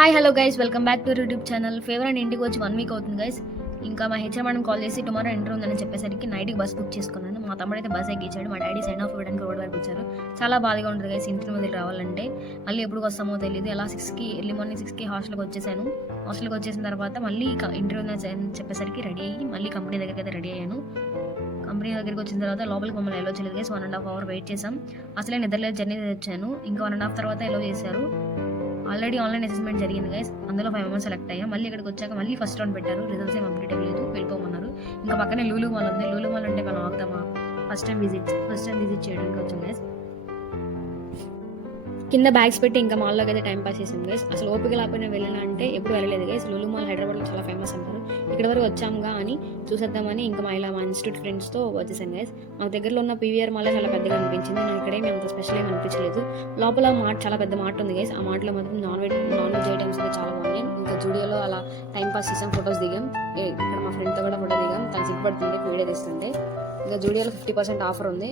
Hi hello guys, welcome back to YouTube channel. Favour and ఇంటికి వచ్చి 1 week అవుతుంది guys. ఇంకా మా హెచ్ఆర్ మేడం కాల్ చేసి టుమారో ఎంటర్ ఉందని చెప్పేసరికి నైట్కి బస్ బుక్ చేసుకున్నాను. మా తమ్ముడు అయితే బస్ ఎక్కించాడు, మా డాడీ సైన్ ఆఫ్ ఇవ్వడానికి రోడ్ వరకు వచ్చారు. చాలా బాధగా ఉంటుంది గైస్ ఇంటి ముందుకు రావాలంటే. మళ్ళీ ఎప్పుడు వస్తామో తెలియదు. అలా 6కి ఎర్లీ మార్నింగ్ 6కి హాస్టల్కి వచ్చేసాను. హాస్టల్కి వచ్చేసిన తర్వాత మళ్ళీ ఇంటర్వ్యూ ఉందని చెప్పేసరికి రెడీ అయ్యి మళ్ళీ కంపెనీ దగ్గరికి అయితే రెడీ అయ్యాను. కంపెనీ దగ్గరికి వచ్చిన తర్వాత లోపలికి మమ్మల్ని ఎలో చేయలేదు గైస్. 1.5 అవర్ వెయిట్ చేసాం. అసలే నిద్రలేదు, జర్నీ వచ్చాను. ఇంకా 1.5 తర్వాత ఎలో చేశారు. ఆల్రెడీ ఆన్లైన్ అసెస్మెంట్ జరిగింది గైస్. అందులో 5 మెంబర్స్ సెలెక్ట్ అయ్యాం. మళ్ళీ ఇక్కడికి వచ్చాక మళ్ళీ ఫస్ట్ రౌండ్ పెట్టారు. రిజల్ట్స్ ఏం అప్డేట్ అవ్వలేదు, వెళ్ళిపోమన్నారు. ఇంకా పక్కనే లూలు మాల్ ఉంది. లూలు మాల్ అంటే మనం ఆగుతామా? ఫస్ట్ టైం విజిట్ చేయడానికి వచ్చాం గైస్. కింద బ్యాగ్స్ పెట్టి ఇంకా మాల్లోకి అయితే టైం పాస్ చేసాం గైస్. అసలు ఓపిక లేకపోయినా వెళ్ళినా అంటే ఎప్పుడు వెళ్ళలేదు గైస్. లూలు మాల్ హైదరాబాద్లో చాలా ఫేమస్ అంటారు. ఇక్కడ వరకు వచ్చాముగా అని చూసేద్దామని ఇంకా మా ఇన్స్టిట్యూట్ ఫ్రెండ్స్తో వచ్చేసాం గైస్. మా దగ్గరలో ఉన్న పీవీఆర్ మాల్ చాలా పెద్దగా అనిపించింది. నాకు ఇక్కడేమి అంత స్పెషల్ ఏమి అనిపించలేదు. లోపల మార్ట్ చాలా పెద్ద మార్ట్ ఉంది గైస్. ఆ మార్ట్లో మాత్రం నాన్ వెజ్ ఐటమ్స్ అయితే చాలా బాగున్నాయి. ఇంకా జూడియోలో అలా టైం పాస్ చేసాం, ఫొటోస్ దిగాం. ఇక్కడ మా ఫ్రెండ్తో కూడా ఫోటో దిగాం. తను సిగ్గుపడుతుండే వీడియో తీస్తుంటే. ఇంకా జూడియోలో 50% ఆఫర్ ఉంది,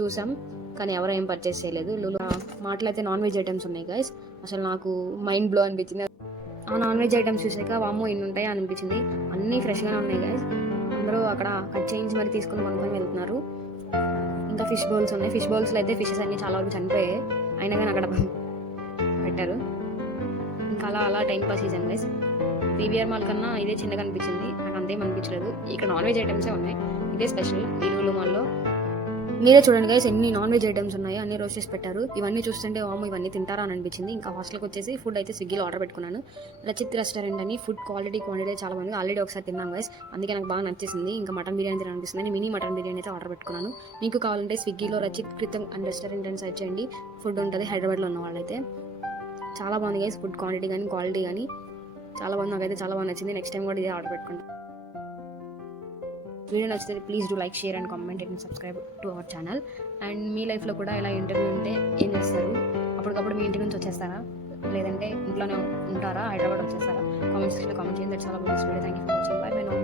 చూసాం. కానీ ఎవరో ఏం పర్చేస్ చేయలేదు. లూలు మాటలు అయితే నాన్ వెజ్ ఐటమ్స్ ఉన్నాయి గైస్. అసలు నాకు మైండ్ బ్లో అనిపించింది. ఆ నాన్ వెజ్ ఐటమ్స్ చూసాక వామ్మో ఇన్ని ఉంటాయి అనిపించింది. అన్నీ ఫ్రెష్గానే ఉన్నాయి గైస్. అందరూ అక్కడ కట్ చేయించి మరి తీసుకుని కొనుక్కొని వెళ్తున్నారు. ఇంకా ఫిష్ బౌల్స్ ఉన్నాయి. ఫిష్ బౌల్స్లో అయితే ఫిషెస్ అన్నీ చాలా వరకు చనిపోయాయి, అయినా కానీ అక్కడ పెట్టారు. ఇంకా అలా టైం పాస్ చేశాను గైస్. పీవీఆర్ మాల్ కన్నా ఇదే చిన్నగా అనిపించింది, నాకు అంతేం అనిపించలేదు. ఇక్కడ నాన్ వెజ్ ఐటమ్సే ఉన్నాయి, ఇదే స్పెషల్ ఈ లూలు మాల్లో. మీరే చూడండి గైస్ ఎన్ని నాన్ వెజ్ ఐటమ్స్ ఉన్నాయో, అన్ని రోస్ట్ చేసి పెట్టారు. ఇవన్నీ చూస్తుంటే వాము ఇవన్నీ తింటారా అని అనిపించింది. ఇంకా హాస్టల్కి వచ్చేసి ఫుడ్ అయితే స్విగ్గీలో ఆర్డర్ పెట్టుకున్నాను. రచిత్ రెస్టారెంట్ అని. ఫుడ్ క్వాంటిటీ చాలా బాగుంది. ఆల్రెడీ ఒకసారి తిన్నాను గైస్, అందుకే నాకు బాగా నచ్చేసింది. ఇంకా మటన్ బిర్యానీ తినాలనిపిస్తుంది. మినీ మటన్ బిర్యానీ అయితే ఆర్డర్ పెట్టుకున్నాను. మీకు కావాలంటే స్విగ్గీలో రచిత్ కృతం అండ్ రెస్టారెంట్ అని సెర్చ్ చేయండి. ఫుడ్ ఉంటుంది హైదరాబాద్లో ఉన్న వాళ్ళైతే. చాలా బాగుంది గైస్, ఫుడ్ క్వాంటిటీ కానీ క్వాలిటీ కానీ చాలా బాగుంది. నాకైతే చాలా బాగా నచ్చింది. నెక్స్ట్ టైం కూడా ఇదే ఆర్డర్ పెట్టుకుంటాను. వీడియో నచ్చితే please do like, share and comment and subscribe to our channel. And మీ లైఫ్లో కూడా ఇలా ఇంటర్వ్యూ ఉంటే ఏం చేస్తారు? అప్పటికప్పుడు మీ ఇంటి నుంచి వచ్చేస్తారా, లేదంటే ఇంట్లోనే ఉంటారా, హైదరాబాద్ వచ్చేస్తారా? కామెంట్ సెక్షన్లో కామెంట్ చేయండి. That's all about this video. Thank you for watching. By by now.